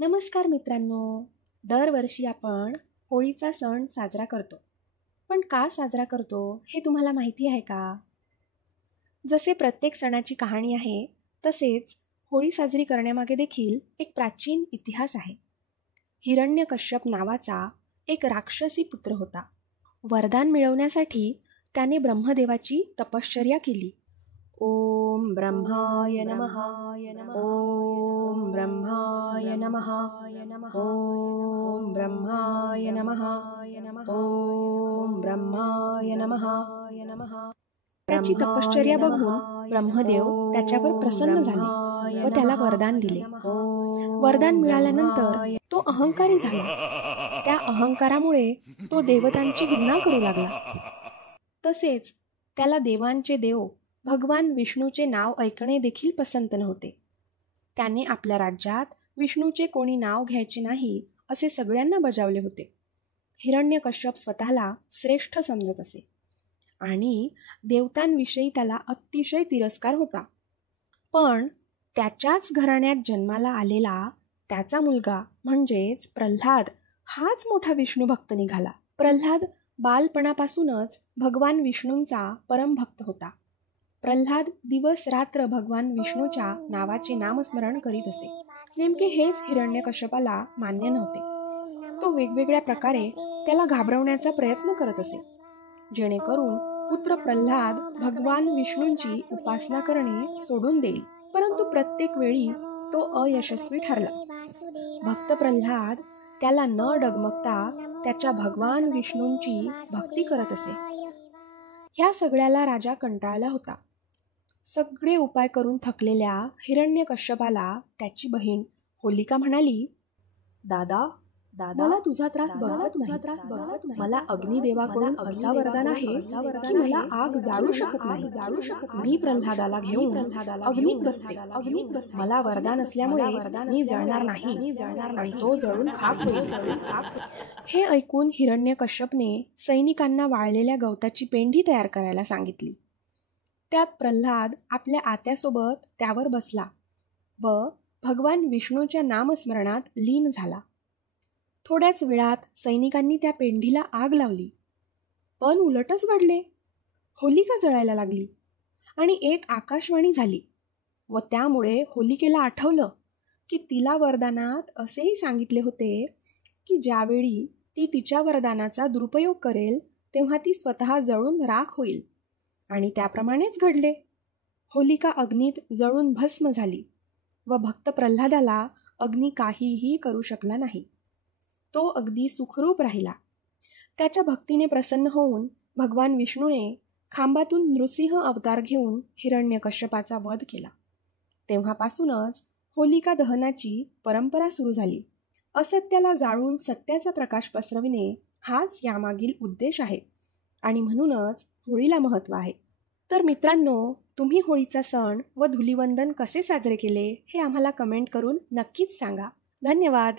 नमस्कार मित्रांनो. दरवर्षी आपण होळीचा सण साजरा करतो. पण का साजरा करतो हे तुम्हाला माहिती आहे का? जसे प्रत्येक सणाची कहाणी आहे, तसेच होळी साजरी करण्यामागे देखील एक प्राचीन इतिहास आहे. हिरण्यकश्यप नावाचा एक राक्षसी पुत्र होता. वरदान मिळवण्यासाठी त्याने ब्रह्मदेवाची तपश्चर्या केली. ओम ब्रह्माय नमः, ओम ब्रह्माय नमः, ओम ब्रह्माय नमः, ओम ब्रह्माय नमः. त्याची तपश्चर्या बघून ब्रह्मदेव त्याच्यावर प्रसन्न झाले व त्याला वरदान दिले. वरदान मिळाल्यानंतर तो अहंकारी झाला. त्या अहंकारामुळे तो देवतांची घृणा करू लागला. तसेच त्याला देवांचे देव भगवान विष्णूचे नाव ऐकणे देखील पसंत नव्हते. त्याने आपल्या राज्यात विष्णूचे कोणी नाव घ्यायचे नाही असे सगळ्यांना बजावले होते. हिरण्यकश्यप स्वतःला श्रेष्ठ समजत असे आणि देवतांविषयी त्याला अतिशय तिरस्कार होता. पण त्याच्याच घराण्यात जन्माला आलेला त्याचा मुलगा म्हणजेच प्रल्हाद हाच मोठा विष्णू भक्त निघाला. प्रल्हाद बालपणापासूनच भगवान विष्णूंचा परमभक्त होता. प्रल्हाद दिवस रात्र भगवान विष्णूच्या नावाचे नामस्मरण करीत असे. नेमके हेच हिरण्यकश्यपाला मान्य नव्हते. तो वेगवेगळ्या प्रकारे त्याला घाबरवण्याचा प्रयत्न करत असे, जेणेकरून पुत्र प्रल्हाद भगवान विष्णूंची उपासना करणे सोडून देईल. परंतु प्रत्येक वेळी तो अयशस्वी ठरला. भक्त प्रल्हाद त्याला न डगमगता त्याच्या भगवान विष्णूंची भक्ती करत असे. ह्या सगळ्याला राजा कंटाळला होता. सगळे उपाय करून थकलेल्या हिरण्यकश्यपाला त्याची बहीण होलिका म्हणाली, दादा मला तुझा त्रास बघत नाही. मला अग्निदेवाकडून असा वरदान आहे की मला आग जाळू शकत नाही. मी प्रल्हादाला घेऊन अग्नीत बसते. मला वरदान असल्यामुळे मी जळणार नाही. तो जळून खाक होईल. हे ऐकून हिरण्यकश्यपने सैनिकांना वाळलेल्या गवताची पेंढी तयार करायला सांगितली. त्यात प्रल्हाद आपल्या आत्यासोबत त्यावर बसला व भगवान विष्णूच्या नामस्मरणात लीन झाला. थोड्याच वेळात सैनिकांनी त्या पेंढीला आग लावली. पण उलटच घडले. होलिका जळायला लागली आणि एक आकाशवाणी झाली व त्यामुळे होलिकेला आठवलं की तिला वरदानात असेही सांगितले होते की ज्यावेळी ती तिच्या वरदानाचा दुरुपयोग करेल तेव्हा ती स्वतः जळून राख होईल. आणि त्याप्रमाणेच घडले. होलिका अग्नीत जळून भस्म झाली व भक्त प्रल्हादाला अग्नी काहीही करू शकला नाही. तो अगदी सुखरूप राहिला. त्याच्या भक्तीने प्रसन्न होऊन भगवान विष्णूने खांबातून नृसिंह अवतार घेऊन हिरण्यकश्यपाचा वध केला. तेव्हापासूनच होलिका दहनाची परंपरा सुरू झाली. असत्याला जाळून सत्याचा प्रकाश पसरविणे हाच यामागील उद्देश आहे आणि म्हणूनच होळीला महत्त्व आहे. तर मित्रांनो, तुम्ही होळीचा सण व धुलीवंदन कसे साजरे केले हे आम्हाला कमेंट करून नक्कीच सांगा. धन्यवाद.